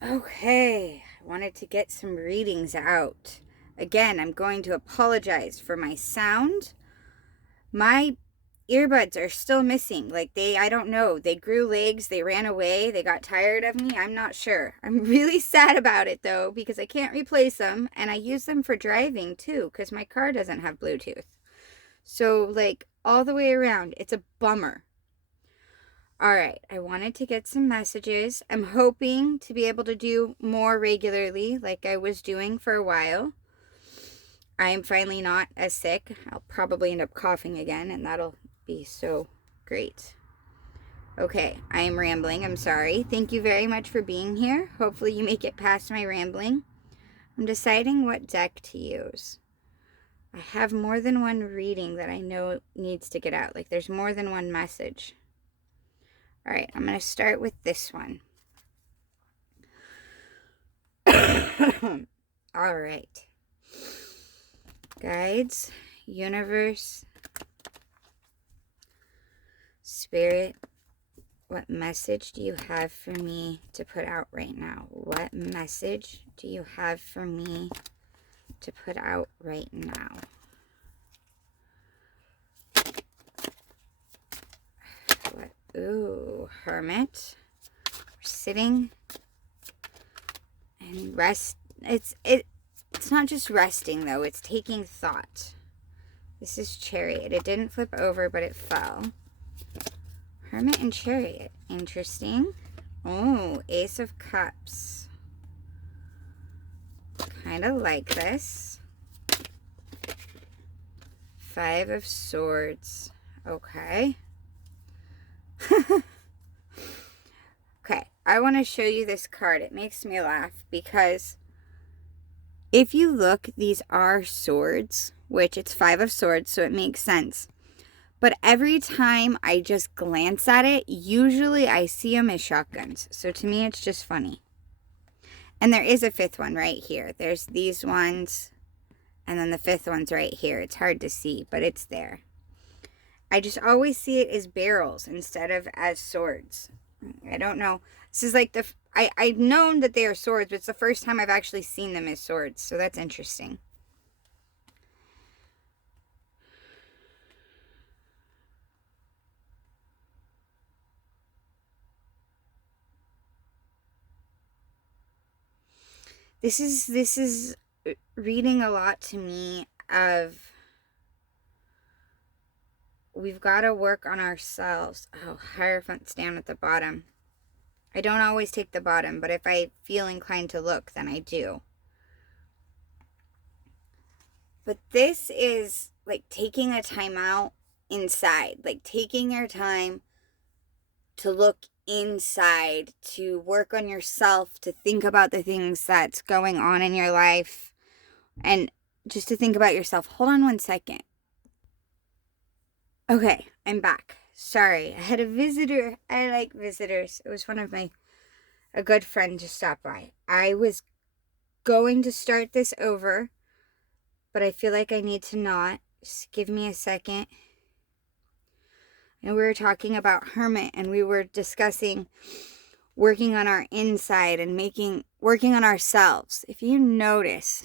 Okay, I wanted to get some readings out. Again, I'm going to apologize for my sound. My earbuds are still missing. I don't know. They grew legs, they ran away, they got tired of me. I'm not sure. I'm really sad about it though, because I can't replace them, and I use them for driving too, because my car doesn't have Bluetooth. So, all the way around, it's a bummer. All right, I wanted to get some messages. I'm hoping to be able to do more regularly, like I was doing for a while. I am finally not as sick. I'll probably end up coughing again, and that'll be so great. Okay, I am rambling. I'm sorry. Thank you very much for being here. Hopefully, you make it past my rambling. I'm deciding what deck to use. I have more than one reading that I know needs to get out. There's more than one message. All right, I'm going to start with this one. All right. Guides, universe, spirit, what message do you have for me to put out right now? What message do you have for me to put out right now? What? Ooh, Hermit. We're sitting and rest. It's not just resting though, it's taking thought. This is Chariot. It didn't flip over, but it fell. Hermit and Chariot. Interesting. Oh, Ace of Cups. Kind of like this. Five of Swords. Okay. Okay, I want to show you this card. It makes me laugh because if you look, these are swords, which it's Five of Swords, so it makes sense. But every time I just glance at it, usually I see them as shotguns. So to me, it's just funny. And there is a fifth one right here. There's these ones, and then the fifth one's right here. It's hard to see, but it's there. I just always see it as barrels instead of as swords. I don't know. This is like I've known that they are swords, but it's the first time I've actually seen them as swords. So that's interesting. This is reading a lot to me of we've got to work on ourselves. Oh, Hierophant's down at the bottom. I don't always take the bottom, but if I feel inclined to look, then I do. But this is like taking a time out inside, like taking your time to look inside, to work on yourself, to think about the things that's going on in your life, and just to think about yourself. Hold on one second. Okay, I'm back. Sorry, I had a visitor. I like visitors. It was a good friend just stopped by. I was going to start this over, but I feel like I need to not. Just give me a second. And we were talking about Hermit, and we were discussing working on our inside and working on ourselves. If you notice,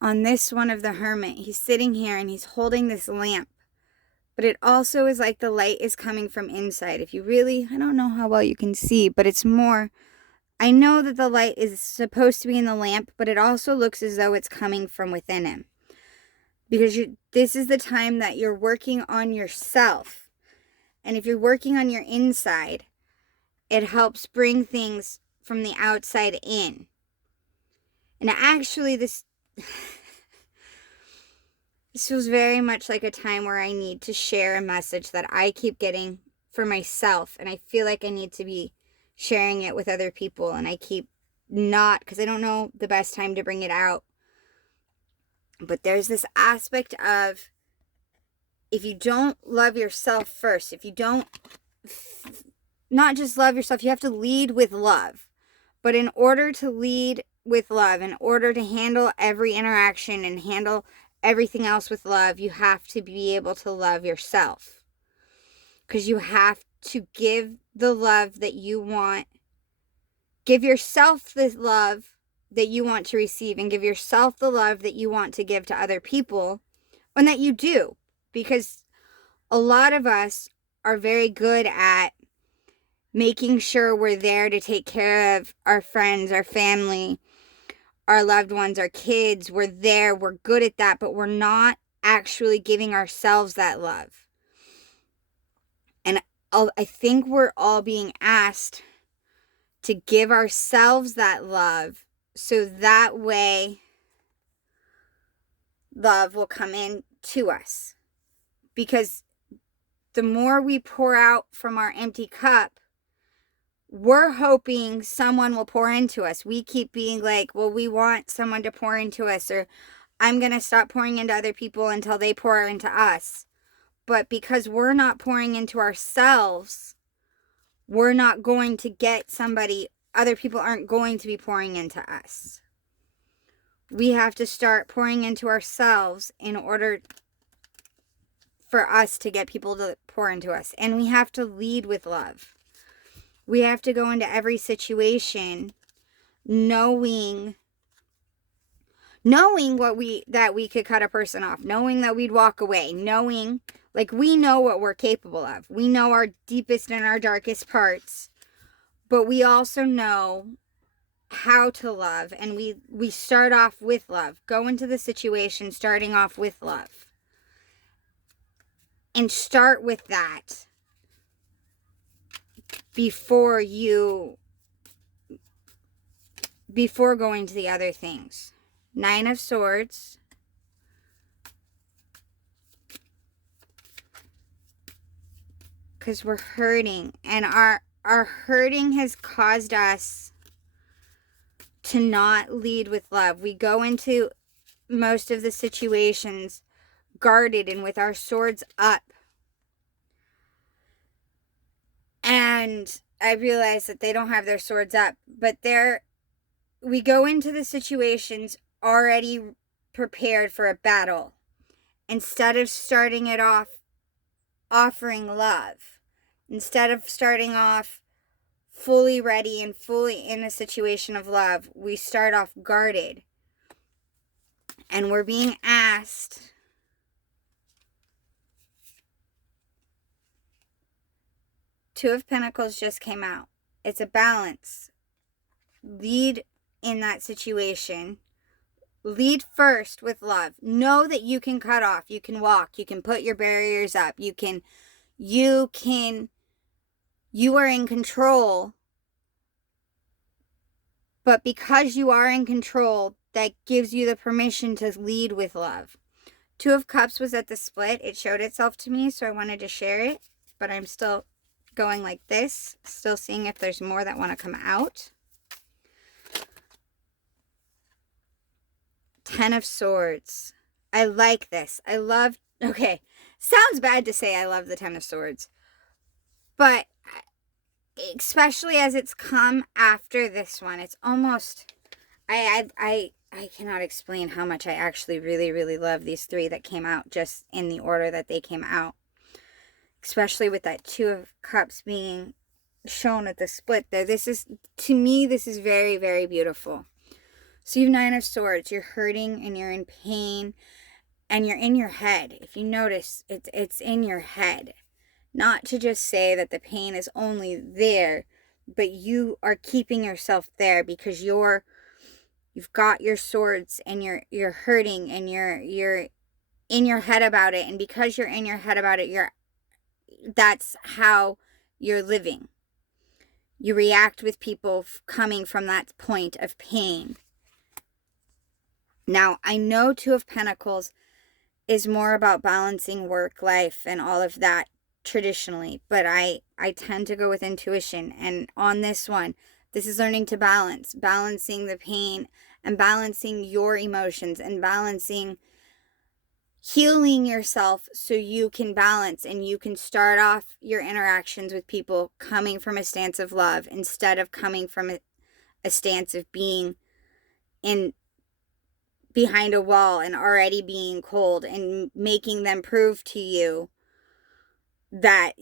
on this one of the Hermit, he's sitting here and he's holding this lamp. But it also is like the light is coming from inside. If you really, I don't know how well you can see, but it's more, I know that the light is supposed to be in the lamp, but it also looks as though it's coming from within him. Because this is the time that you're working on yourself. And if you're working on your inside, it helps bring things from the outside in. And actually, this feels very much like a time where I need to share a message that I keep getting for myself. And I feel like I need to be sharing it with other people. And I keep not, because I don't know the best time to bring it out. But there's this aspect of, if you don't love yourself first, if you don't not just love yourself, you have to lead with love. But in order to lead with love, in order to handle every interaction and handle everything else with love, you have to be able to love yourself. Because you have to give the love that you want Give yourself the love that you want to receive, and give yourself the love that you want to give to other people, and that you do. Because a lot of us are very good at making sure we're there to take care of our friends, our family, our loved ones, our kids. We're there, we're good at that, but we're not actually giving ourselves that love. And I think we're all being asked to give ourselves that love, so that way love will come in to us. Because the more we pour out from our empty cup, we're hoping someone will pour into us. We keep being like, well, we want someone to pour into us, or I'm going to stop pouring into other people until they pour into us. But because we're not pouring into ourselves, we're not going to get somebody, other people aren't going to be pouring into us. We have to start pouring into ourselves in order for us to get people to pour into us. And we have to lead with love. We have to go into every situation knowing that we could cut a person off, knowing that we'd walk away, knowing, like, we know what we're capable of. We know our deepest and our darkest parts, but we also know how to love, and we start off with love. Go into the situation starting off with love. And start with that before going to the other things. 9 of Swords. Because we're hurting, and our hurting has caused us to not lead with love. We go into most of the situations guarded and with our swords up. And I realize that they don't have their swords up, but we go into the situations already prepared for a battle, instead of starting it off offering love. Instead of starting off fully ready and fully in a situation of love, we start off guarded. And we're being asked Two of Pentacles just came out. It's a balance. Lead in that situation. Lead first with love. Know that you can cut off. You can walk. You can put your barriers up. You are in control. But because you are in control, that gives you the permission to lead with love. 2 of Cups was at the split. It showed itself to me, so I wanted to share it. But I'm still going like this. Still seeing if there's more that want to come out. 10 of Swords. I like this. Okay, sounds bad to say I love the 10 of Swords. But especially as it's come after this one, it's almost, I cannot explain how much I actually really, really love these 3 that came out just in the order that they came out. Especially with that 2 of Cups being shown at the split there. To me, this is very, very beautiful. So you have 9 of Swords. You're hurting and you're in pain and you're in your head. If you notice, it's in your head. Not to just say that the pain is only there, but you are keeping yourself there because you've got your swords and you're hurting and you're in your head about it. And because you're in your head about it, that's how you're living. You react with people coming from that point of pain. Now, I know 2 of Pentacles is more about balancing work, life, and all of that traditionally, but I tend to go with intuition. And on this one, this is learning to balancing the pain and balancing your emotions and healing yourself so you can balance and you can start off your interactions with people coming from a stance of love instead of coming from a stance of being behind a wall and already being cold and making them prove to you that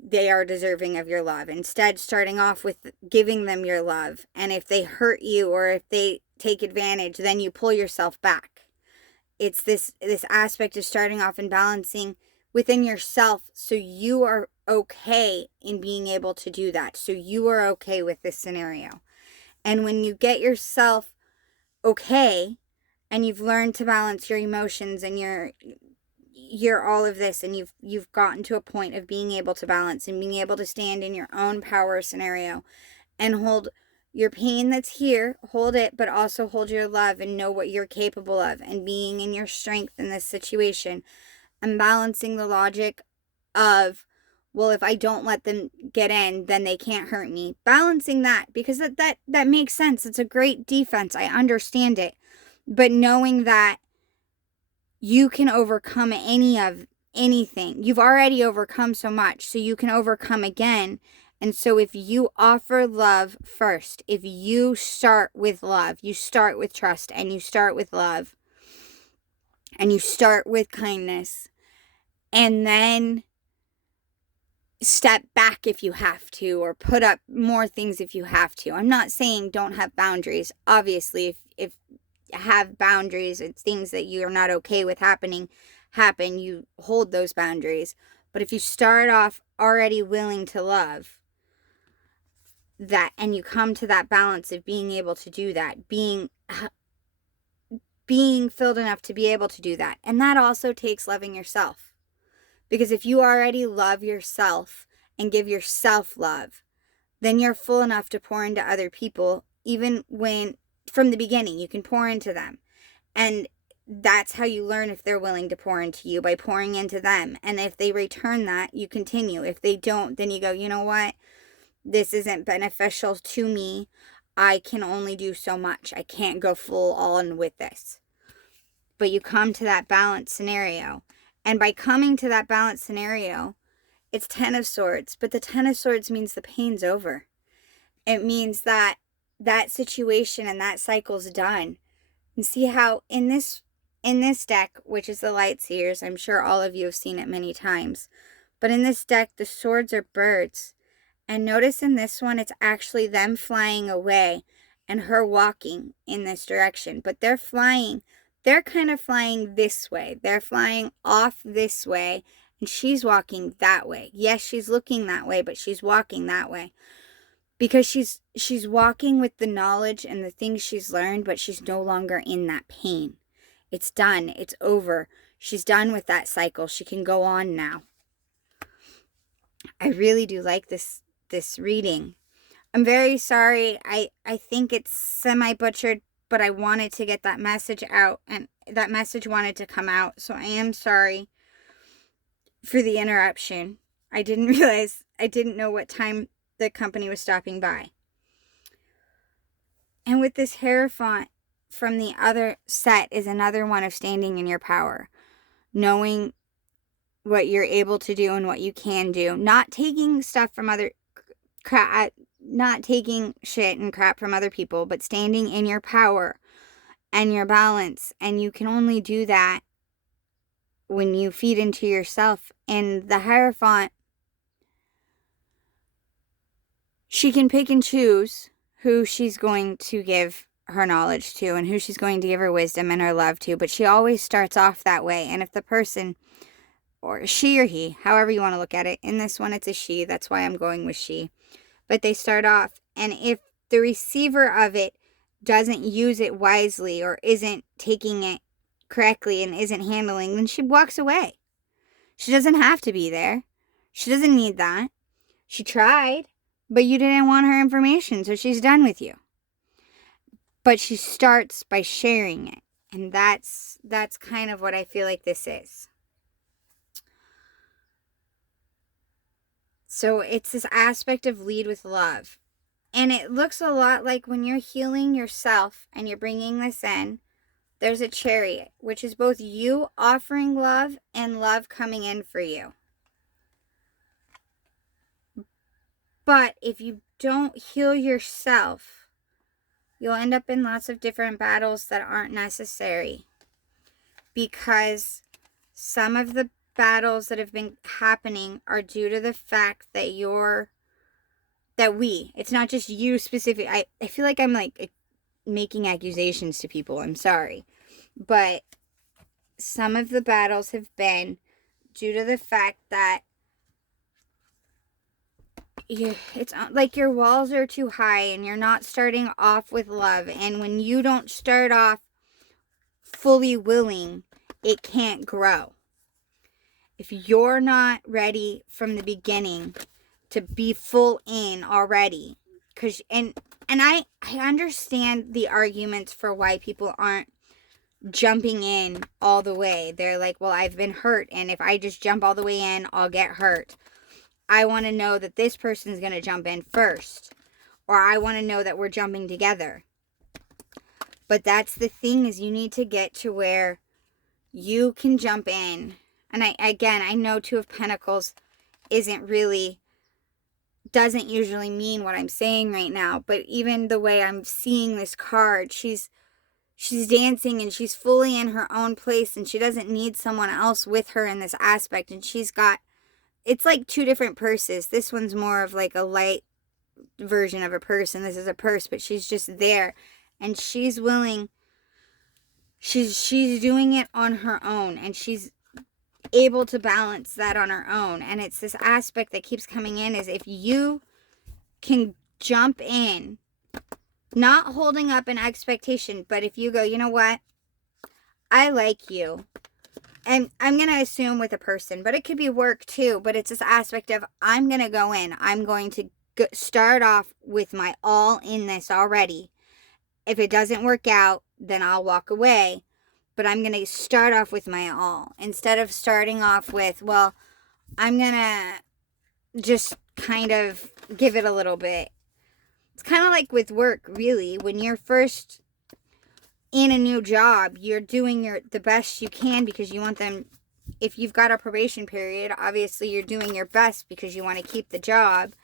they are deserving of your love. Instead, starting off with giving them your love. And if they hurt you or if they take advantage, then you pull yourself back. It's this aspect of starting off and balancing within yourself, so you are okay in being able to do that. So you are okay with this scenario. And when you get yourself okay, and you've learned to balance your emotions and your all of this, and you've gotten to a point of being able to balance and being able to stand in your own power scenario and hold your pain that's here, hold it, but also hold your love and know what you're capable of, and being in your strength in this situation, and balancing the logic of, well, if I don't let them get in, then they can't hurt me. Balancing that, because that makes sense. It's a great defense. I understand it. But knowing that you can overcome anything. You've already overcome so much, so you can overcome again. And so if you offer love first, if you start with love, you start with trust, and you start with love, and you start with kindness, and then step back if you have to, or put up more things if you have to. I'm not saying don't have boundaries. Obviously, if have boundaries, it's things that you're not okay with happen, you hold those boundaries. But if you start off already willing to love that, and you come to that balance of being able to do that, being filled enough to be able to do that. And that also takes loving yourself. Because if you already love yourself and give yourself love, then you're full enough to pour into other people. Even when, from the beginning, you can pour into them. And that's how you learn if they're willing to pour into you, by pouring into them. And if they return that, you continue. If they don't, then you go, you know what? This isn't beneficial to me. I can only do so much. I can't go full on with this. But you come to that balanced scenario. And by coming to that balanced scenario, it's 10 of Swords. But the 10 of Swords means the pain's over. It means that that situation and that cycle's done. And see how in this deck, which is the Light Seers, I'm sure all of you have seen it many times. But in this deck, the swords are birds. And notice in this one, it's actually them flying away and her walking in this direction. But they're kind of flying this way. They're flying off this way, and she's walking that way. Yes, she's looking that way, but she's walking that way. Because she's walking with the knowledge and the things she's learned, but she's no longer in that pain. It's done. It's over. She's done with that cycle. She can go on now. I really do like this reading. I'm very sorry. I think it's semi-butchered, but I wanted to get that message out, and that message wanted to come out. So I am sorry for the interruption. I didn't know what time the company was stopping by. And with this Hierophant from the other set is another one of standing in your power. Knowing what you're able to do and what you can do. Not taking stuff from other crap, not taking shit and crap from other people, but standing in your power and your balance. And you can only do that when you feed into yourself. And the Hierophant, she can pick and choose who she's going to give her knowledge to and who she's going to give her wisdom and her love to. But she always starts off that way. And if the person, or she or he, however you want to look at it, in this one it's a she, that's why I'm going with she. But they start off, and if the receiver of it doesn't use it wisely or isn't taking it correctly and isn't handling, then she walks away. She doesn't have to be there. She doesn't need that. She tried, but you didn't want her information, so she's done with you. But she starts by sharing it, and that's kind of what I feel like this is. So it's this aspect of lead with love. And it looks a lot like when you're healing yourself and you're bringing this in, there's a Chariot, which is both you offering love and love coming in for you. But if you don't heal yourself, you'll end up in lots of different battles that aren't necessary. Because some of the battles that have been happening are due to the fact that it's not just you specific. I feel like I'm like making accusations to people. I'm sorry. But some of the battles have been due to the fact that it's like your walls are too high and you're not starting off with love. And when you don't start off fully willing, it can't grow. If you're not ready from the beginning to be full in already, and I understand the arguments for why people aren't jumping in all the way. They're like, well, I've been hurt, and if I just jump all the way in, I'll get hurt. I want to know that this person's going to jump in first, or I want to know that we're jumping together. But that's the thing, is you need to get to where you can jump in. And I know Two of Pentacles doesn't usually mean what I'm saying right now, but even the way I'm seeing this card, she's dancing and she's fully in her own place, and she doesn't need someone else with her in this aspect. And it's like two different purses. This one's more of like a light version of a purse, and this is a purse, but she's just there, and she's willing. She's doing it on her own, and she's able to balance that on her own. And it's this aspect that keeps coming in, is if you can jump in, not holding up an expectation, but if you go, you know what, I like you, and I'm going to assume with a person, but it could be work too, but it's this aspect of, I'm going to go in, I'm going to start off with my all in this already. If it doesn't work out, then I'll walk away, but I'm going to start off with my all, instead of starting off with, well, I'm going to just kind of give it a little bit. It's kind of like with work, really. When you're first in a new job, you're doing the best you can because you want them. If you've got a probation period, obviously you're doing your best because you want to keep the job.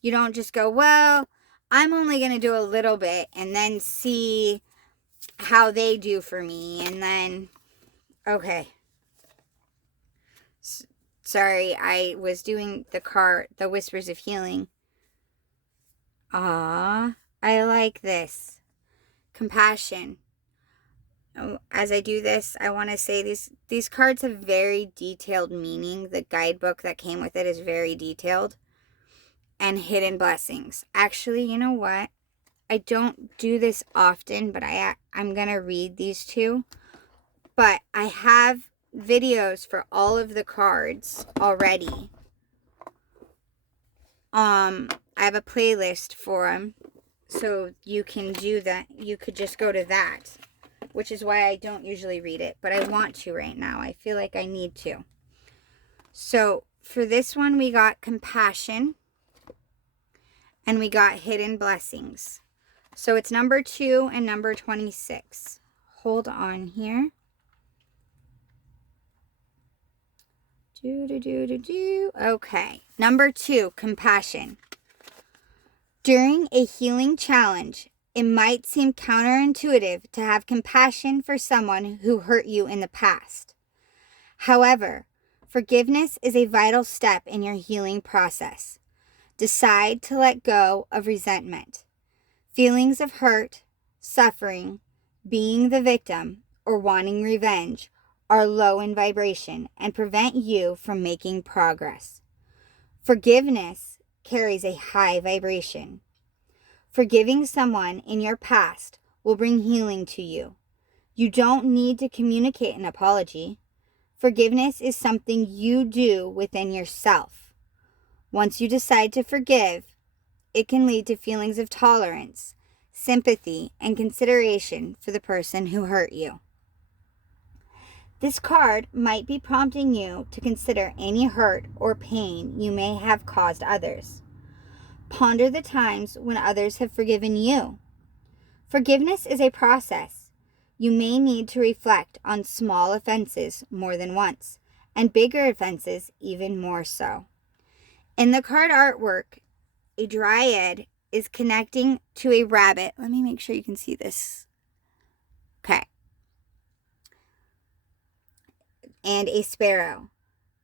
You don't just go, well, I'm only going to do a little bit and then see how they do for me. And then, okay. Sorry, I was doing the Whispers of Healing. Ah, I like this. Compassion. As I do this, I want to say these cards have very detailed meaning. The guidebook that came with it is very detailed. And hidden blessings. Actually, you know what? I don't do this often, but I'm going to read these two. But I have videos for all of the cards already. I have a playlist for them, so you can do that. You could just go to that, which is why I don't usually read it, but I want to right now. I feel like I need to. So for this one, we got compassion, and we got hidden blessings. So it's number 2 and number 26. Hold on here. Okay. Number 2, compassion. During a healing challenge, it might seem counterintuitive to have compassion for someone who hurt you in the past. However, forgiveness is a vital step in your healing process. Decide to let go of resentment. Feelings of hurt, suffering, being the victim, or wanting revenge are low in vibration and prevent you from making progress. Forgiveness carries a high vibration. Forgiving someone in your past will bring healing to you. You don't need to communicate an apology. Forgiveness is something you do within yourself. Once you decide to forgive, it can lead to feelings of tolerance, sympathy, and consideration for the person who hurt you. This card might be prompting you to consider any hurt or pain you may have caused others. Ponder the times when others have forgiven you. Forgiveness is a process. You may need to reflect on small offenses more than once, and bigger offenses even more so. In the card artwork, a dryad is connecting to a rabbit. Let me make sure you can see this. Okay. And a sparrow.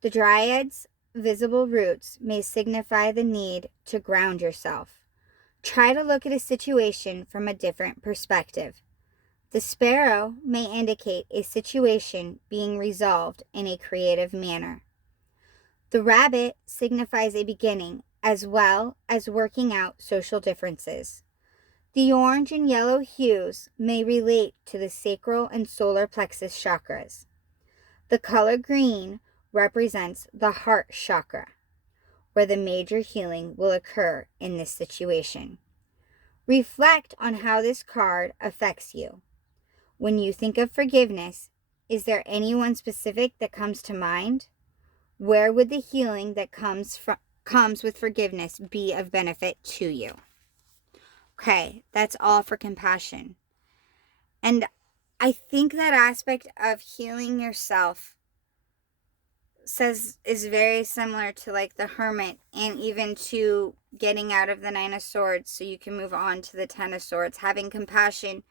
The dryad's visible roots may signify the need to ground yourself. Try to look at a situation from a different perspective. The sparrow may indicate a situation being resolved in a creative manner. The rabbit signifies a beginning as well as working out social differences. The orange and yellow hues may relate to the sacral and solar plexus chakras. The color green represents the heart chakra, where the major healing will occur in this situation. Reflect on how this card affects you. When you think of forgiveness, is there anyone specific that comes to mind? Where would the healing that comes with forgiveness be of benefit to you? Okay, that's all for compassion. And I think that aspect of healing yourself is very similar to like the Hermit, and even to getting out of the Nine of Swords so you can move on to the Ten of Swords. Having compassion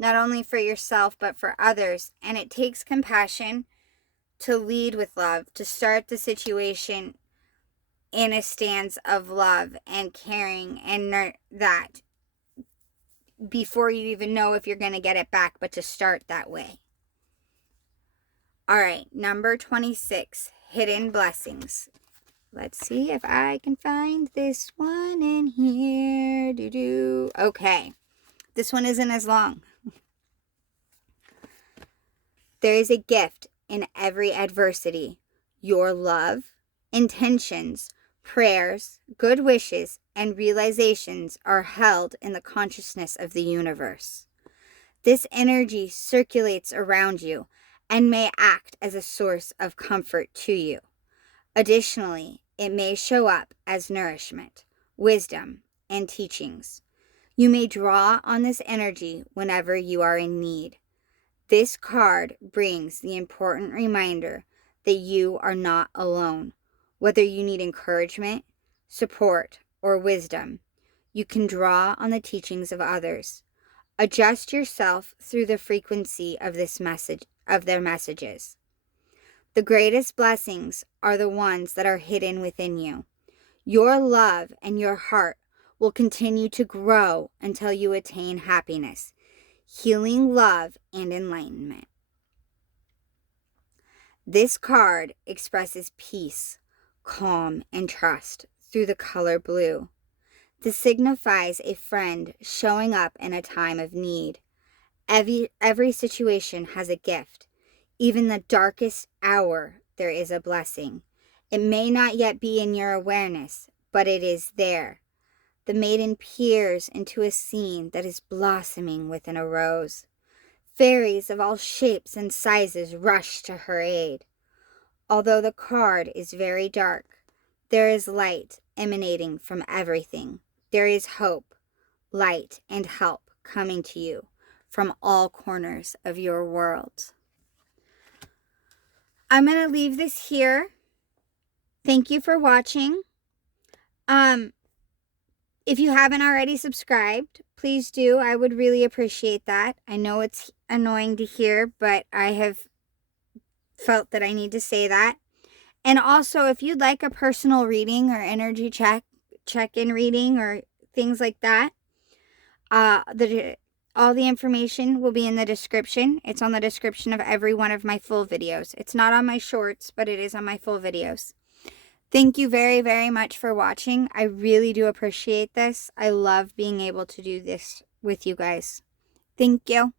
not only for yourself but for others. And it takes compassion to lead with love, to start the situation in a stance of love and caring and that before you even know if you're going to get it back, but to start that way. All right, number 26, hidden blessings. Let's see if I can find this one in here. Okay, this one isn't as long. There is a gift in every adversity. Your love, intentions, prayers, good wishes, and realizations are held in the consciousness of the universe. This energy circulates around you and may act as a source of comfort to you. Additionally, it may show up as nourishment, wisdom, and teachings. You may draw on this energy whenever you are in need. This card brings the important reminder that you are not alone. Whether you need encouragement, support, or wisdom, you can draw on the teachings of others. Adjust yourself through the frequency of their messages. The greatest blessings are the ones that are hidden within you. Your love and your heart will continue to grow until you attain happiness, healing, love, and enlightenment. This card expresses peace, calm, and trust through the color blue. This signifies a friend showing up in a time of need. Every situation has a gift. Even the darkest hour, there is a blessing. It may not yet be in your awareness, but it is there. The maiden peers into a scene that is blossoming within a rose. Fairies of all shapes and sizes rush to her aid. Although the card is very dark, there is light emanating from everything. There is hope, light, and help coming to you from all corners of your world. I'm going to leave this here. Thank you for watching. If you haven't already subscribed, please do. I would really appreciate that. I know it's annoying to hear, but I have felt that I need to say that. And also, if you'd like a personal reading or energy check-in reading or things like that, all the information will be in the description. It's on the description of every one of my full videos. It's not on my shorts, but it is on my full videos. Thank you very, very much for watching. I really do appreciate this. I love being able to do this with you guys. Thank you.